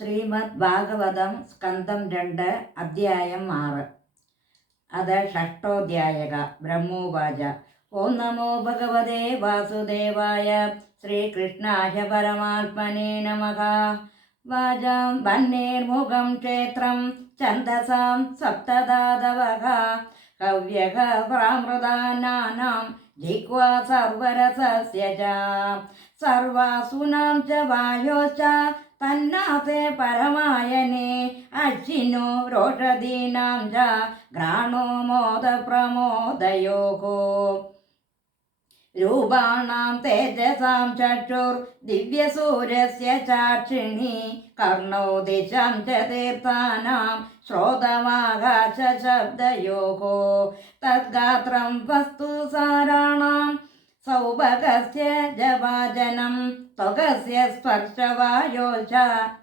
ശ്രീമദ് ഭാഗവതം സ്കന്ധം 2 അധ്യായം 6. അത് ഷഷ്ടോധ്യായക. ബ്രഹ്മോവാച. ഓം നമോ ഭഗവതേ വാസുദേവായ. ശ്രീകൃഷ്ണായ പരമാത്മനേ നമഃ. വാചാം വന്നേർമുഖം ക്ഷേത്രം ഛന്ദസാം സപ്തധാതവഃ. ഹവ്യഃ പ്രാമൃതാനാം ജിഹ്വാ സർവരസസ്യ ച. സർവാസുനാം ച വായോശ്ച തന്നാസേ പരമായനെ. അശ്വിനോ രോഷധീനാം ച ഘ്രാണോ മോദപ്രമോദയോഃ. രൂപാണാം തേജസാം ചക്ഷുർ ദിവ്യസൂര്യസ്യ ചാക്ഷിണി. കർണോ ദിശാം ച തീർത്ഥാനാം ശ്രോതമാകാശശബ്ദയോഃ. തദ്ഗാത്രം വസ്തുസാരാണാം സൗഭഗസ്യ ജവാജനം. ത്വകസ്യ സ്പർശവായോശ്ച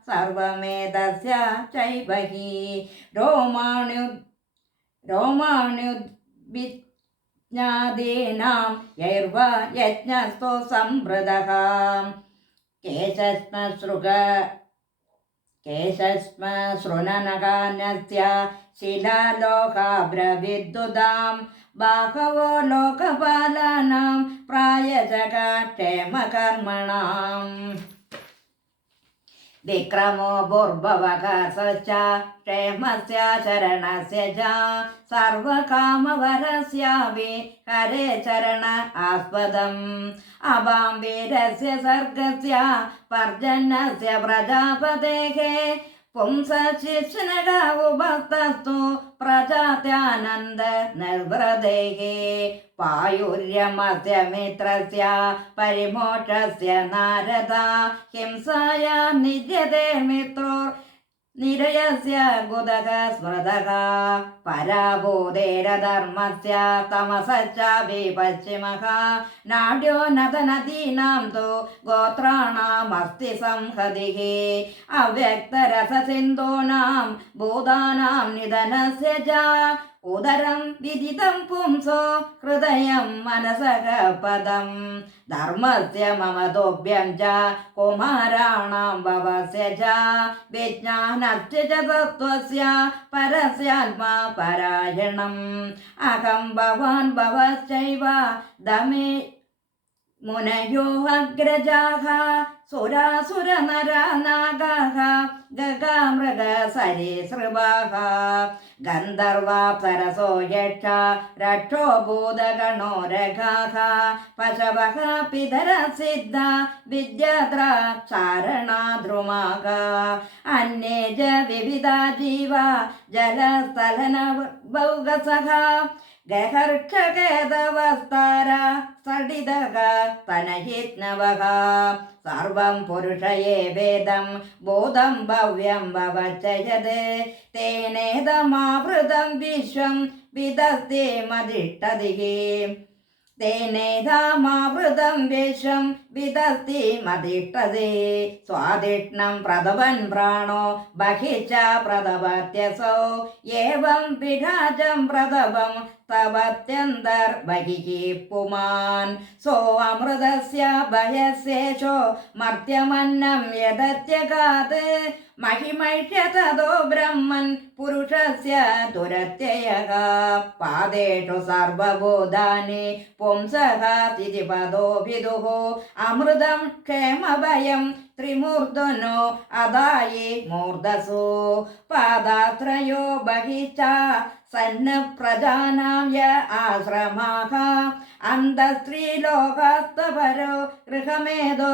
സർവമേതസ്യ ചൈവ ഹി. രോമാണ്യുദ്വിജ്ഞാദീനാം യൈർവാ യജ്ഞസ്തോ സംവൃതഃ. കേശശ്മശൃണനകാന്യസ്യ ശിലാലോകാബ്രവിദ്യുതാം. ബാഹവോ ലോകപാലാനാം പ്രായജക ക്ഷേമകർമ്മണാം. വിക്രമോ ഭൂർഭവകാസശ്ച ക്ഷേമസ്യ ശരണസ്യ ച. സർവകാമവരസ്യാപി ഹരേ ചരണ ആസ്പദം. അപാം വീരസ്യ സർഗസ്യ പർജന്യസ്യ പ്രജാപതേഃ. പുംസശിഷ്ണക ഉപസ്തസ്തു പ്രജാത്യാനന്ദ നിർവൃതേഃ. പായുര്യമസ്യ മിത്രസ്യ പരിമോക്ഷസ്യ നാരദ. ഹിംസായാ നിര്യതേ മിത്രോ നിരയസ്യ ഗുദക സ്മൃതഃ. പരാഭൂതേരധർമ്മസ്യ തമസശ്ചാപി പശ്ചിമഃ. നാഡ്യോ നദനദീനാം തു ഗോത്രാണാമസ്തി സംഹതിഃ. അവ്യക്തരസസിന്ധൂനാം ഭൂതാനാം നിധനസ്യ ച. ഉദരം വിദിതം പുംസോ ഹൃദയം മനസഃ പദം. ധർമ്മസ്യ മമതോഭ്യം ച കുമാരാണാം ഭവസ്യ ച. വിജ്ഞാനസ്യ ച തത്ത്വസ്യ പരസ്യാത്മാ പരായണം. അഹം ഭവാൻ ഭവശ്ചൈവ ദമേ മുനയോ അഗ്രജാഃ. സുരാസുരനരനാഗാഃ ഗഗാമൃഗസരീസൃപാഃ. ഗന്ധർവാപ്സരസോ യക്ഷ രക്ഷോ ഭൂതഗണോ രഘാഃ. പശവഃ പിതരസിദ്ധ വിദ്യാദ്രാ ചാരണാദ്രുമാഃ. അന്യേ ച വിവിധാ ജീവാ ജലസ്ഥലനഭൗകസഃ. ഗഹർക്ഷകേതവസ്താര സടിതഃ തനയിത്നവഃ. സർവം പുരുഷയേ വേദം ബോധം ഭവ്യം ഭവച്ചയത്. തേനേദമാവൃതം വിശ്വം വിദസ്തി മതിഷ്ഠതിഃ. തേനേദമാവൃതം വിശ്വം വിദസ്തി മതിഷ്ഠതി. സ്വാധിഷ്ണം പ്രതപൻ പ്രാണോ ബഹിശ്ച പ്രതപത്യസോ. ഏവം വിരാജം പ്രതപം തപത്യന്തർബഹിഃ പുമാൻ. സോ അമൃതസ്യ ഭയസ്യേഷോ മർത്യമന്നം യദത്യഗാത്. മഹിമൈഷ്യ തതോ ബ്രഹ്മൻ പുരുഷസ്യ ദുരത്യയഃ. പാദേഷു സർവഭൂതാനി പുംസഃ സ്ഥിതിപദോ വിദുഃ. അമൃതം ക്ഷേമഭയം ത്രിമൂർധനോ അദായി മൂർധസു. പാദാത്രയോ ബഹിശ്ച സന്ന പ്രജാനാം യ ആശ്രമാഃ. അന്തസ്ത്രീലോകാസ്തപരോ ഗൃഹമേധോ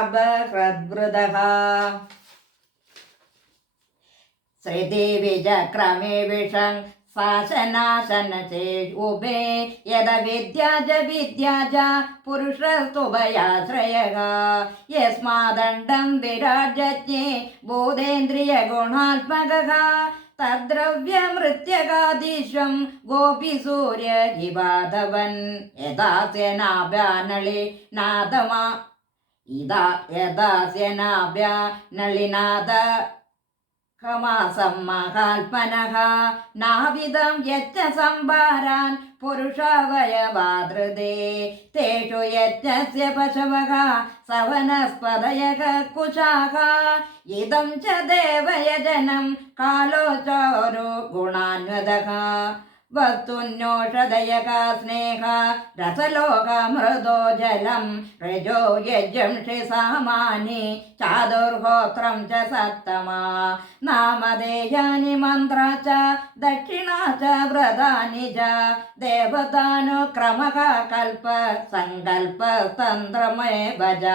അപഹൃദ്വൃതഃ. ശ്രീദേവിചക്രമേ വിഷം ശാസനാശനചേ യദ വിദ്യാ ച വിദ്യാ ച പുരുഷസ്തുഭയാശ്രയഃ. യസ്മാദണ്ഡം വിരാജജ്ഞേ ഭൂതേന്ദ്രിയഗുണാത്മകഃ. തദ്ദ്രവ്യമൃത്യകാദീശ്വം ഗോപിസൂര്യ ഇവാധവൻ. യഥാസ്യനാഭ്യാനളിനാഥമാ. യഥാസ്യനാഭ്യാനളിനാഥ മാസം മഹാത്മനഃ നാവിധം യജ്ഞ സംഭാരാൻ പുരുഷാവയവാദൃതേ തേഷു യജ്ഞസ്യ പശവഃ സവനസ്പതയഃ കുശാഃ ഇദം ച ദേവയജനം കാലോചാരു ഗുണാന്വദഃ വസ്തുന്യോഷധയക സ്നേഹ രസലോക മൃദോ ജലം രജോ യജംഷി സാമാനി ചാതുർഹോത്രം ച സത്തമാ നാമധേയാനി മന്ത്ര ച ദക്ഷിണാ ച വ്രതാനി ച ദേവതാനുക്രമഃ കൽപ സങ്കൽപ തന്ത്രമേവ ച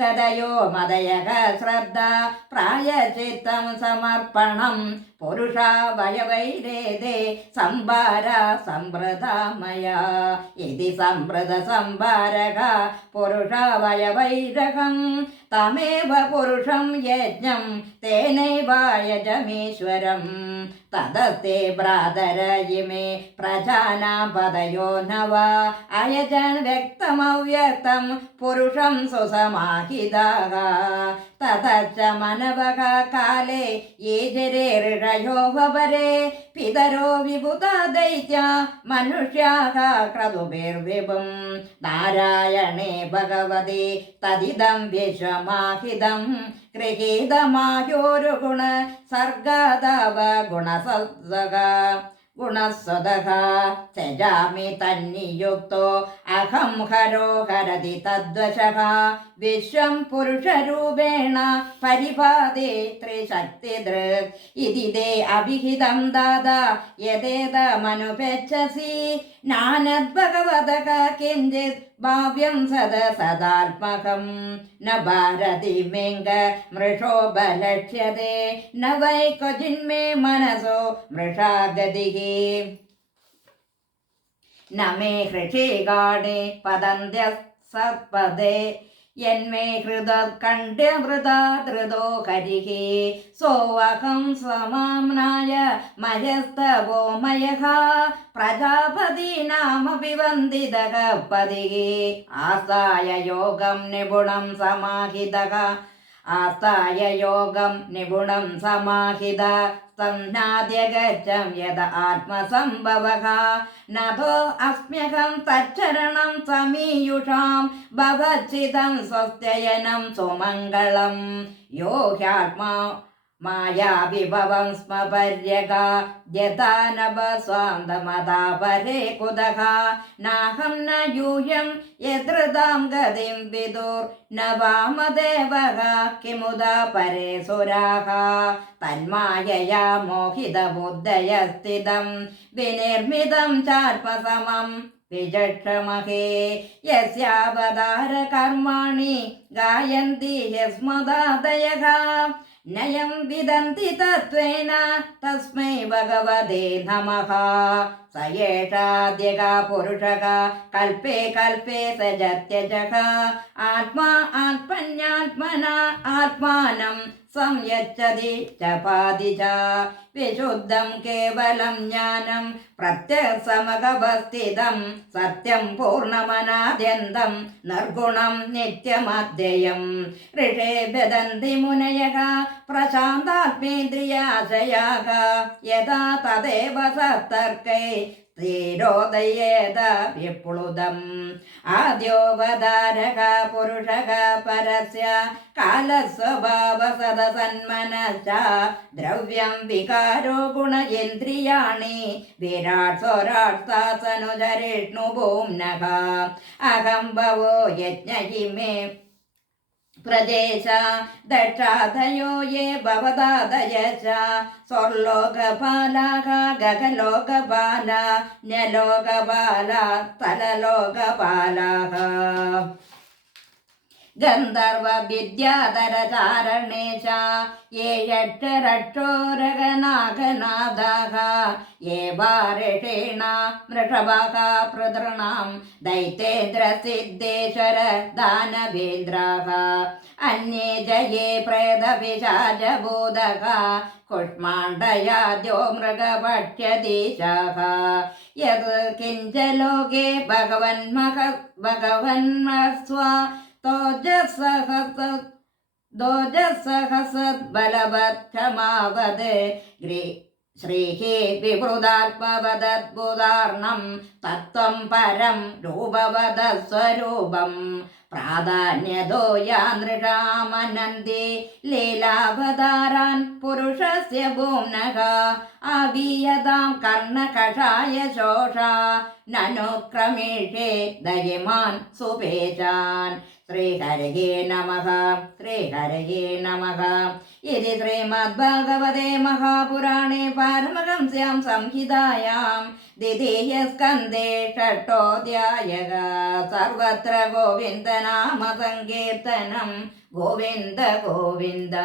ഗതയോ മദയക ശ്രദ്ധ പ്രായചിത്തം സമർപ്പണം പുരുഷാവയവൈരേദേ സംഭാര സംവൃതമയ ഇതി സംവൃത സംഭാരക പുരുഷാവയവൈരകം തമേവ പുരുഷം യജ്ഞം തേനൈവായജമീശ്വരം തദസ്തേ ഭ്രാതരയിമേ പ്രജാനാം പദയോ നവ അയജൻ വ്യക്തമവ്യക്തം പുരുഷം സുസമാഹിതാഃ തതച്ച മനവക കാലേ യേജരേ ഋഷയോ വപരേ പിതരോ വിഭുത ദൈത്യ മനുഷ്യാഃ ക്രതുഭിർവിഭും നാരായണേ ഭഗവതി തദിദം വിശ്വമാഹിതം ഗൃഹീതമായോരു ഗുണ സർഗാദവ ഗുണസ്വതഃ സജാമി തന്നിയുക്തോ അഹം ഹരോ ഹരതി തദ്വശഃ വിശ്വം പുരുഷരൂപേണ പരിപാദേ ത്രിശക്തിദൃക് ഇതി തേ അഭിഹിതം ദാദാ യദേതമനുപേച്ഛസി നാനദ്ഭഗവതഃ കിഞ്ചിത് ഭാവ്യം സദാത്മകം ന ഭാരതി മേംഗ മൃഷോപലക്ഷ്യത്തെ ന വൈ ക്വചിന്മേ മനസോ മൃഷാഗതിഃ ന മേ ഹൃഷികാണേ പതന്ത്യസത്പദേ യന്മേ ഹൃദകണ്ഠ്യവൃതാ ധൃതോ ഹരിഃ സോऽഹം സ്വമാംനായ മയസ്തവോ മയഃ പ്രജാപതീനാമപി വന്ദിതഃ പതിഃ ആസ്തായ യോഗം നിപുണം സമാഹിതഃ ആസ്തായ യോഗം നിപുണം സമാഹിത സംജ്ഞാദ്യഗച്ഛം യദ ആത്മസംഭവഃ നഭോ അസ്മ്യഹം തച്ചരണം സമീയുഷാം ഭവച്ഛിദം സ്വസ്ത്യയനം സുമംഗളം യോ ഹ്യാത്മാ മായാവിഭവം സ്മപര്യക യഥാ നഭ സ്വാന്തമതാപരേ കുതഃ നാഹം ന യൂയം യദൃതാം ഗതിം വിദുർ ന വാമദേവഃ കിമുദാ പരേ സുരാഃ തന്മായയാ മോഹിതബുദ്ധയസ്ഥിതം വിനിർമ്മിതം ചാർപ്പസമം വിചക്ഷമഹേ യസ്യാവതാര കർമാണി ഗായന്തി യസ്മദാദയഃ നയം വിദന്തി തത്വേന തസ്മൈ ഭഗവതേ നമഃ സ ഏഷാദ്യക പുരുഷഃ കൽപേ കൽപേ സജത്യജഃ ആത്മാ ആത്മന്യാത്മനാ ആത്മാനം സംയച്ഛതി ച പാതി ച വിശുദ്ധം കേവലം ജ്ഞാനം പ്രത്യസമഗവസ്ഥിതം സത്യം പൂർണ്ണമനാദ്യന്തം നിർഗുണം നിത്യമദ്വയം ഋഷേ വദന്തി മുനയഃ പ്രശാന്താത്മേന്ദ്രിയാശയാഃ യഥാ തദേവ സത്തർക്കൈ സ്ഥിരോദയേത വിപ്ലുതം ആദ്യോവതാരക പുരുഷക പരസ്യ കാലസ്വഭാവ സദസന്മനശ്ച ദ്രവ്യം വികാരോ ഗുണേന്ദ്രിയാണി വിരാട് സ്വരാട് സാസനുചരിഷ്ണു ഭൂമ്നഃ അഹം ഭവോ യജ്ഞഹിമേ പ്രജേശ ദക്ഷാദയോ യേ ഭവദാദയശ സ്വർലോകപാലാഃ ഗഗലോകപാല ന്യലോകപാല സ്ഥലലോകപാലാഃ ഗന്ധർവ വിദ്യാധരചാരണേശ യേ യക്ഷരക്ഷോരഗനാഗനാദാഃ യേ വാരിഷേണ വൃഷഭാഃ പൃതൃണാം ദൈത്യേന്ദ്രസിദ്ധേശ്വര ദാനവേന്ദ്രാഃ അന്യേ ജയേ പ്രേതപിശാചഭൂതഃ കുഷ്മാണ്ഡയാദ്യോ മൃഗഭക്ഷ്യദീശാഃ യത് കിഞ്ച ലോകേ ഭഗവന്മഹസ്വ തോജസഹ ദോജസഹസദ്ബലവത്ക്ഷമാവത് ശ്രീः വിവൃതാത്മവദദ്ഭുതാർണം തത്വം പരം രൂപവദസ്വരൂപം പ്രാധാന്യതോ യാനൃഷാമനന്തി ലീലാവതാരാൻ പുരുഷസ്യ ഭൂമ്നഃ അവിയതാം കർണകഷായ ശോഷ നനുക്രമീഷേ ദയിമാൻ സുപേശാൻ. ശ്രീഹരയേ നമഃ. ശ്രീഹരയേ നമഃ. ഇതി ശ്രീമദ്ഭാഗവതേ മഹാപുരാണേ പാരമഹംസ്യാം സംഹിതായാം ദ്വിതീയസ്കന്ധേ ഷഷ്ഠോऽധ്യായഃ. സർവത്ര ഗോവിന്ദനാമ സങ്കീർത്തനം. ഗോവിന്ദ ഗോവിന്ദ.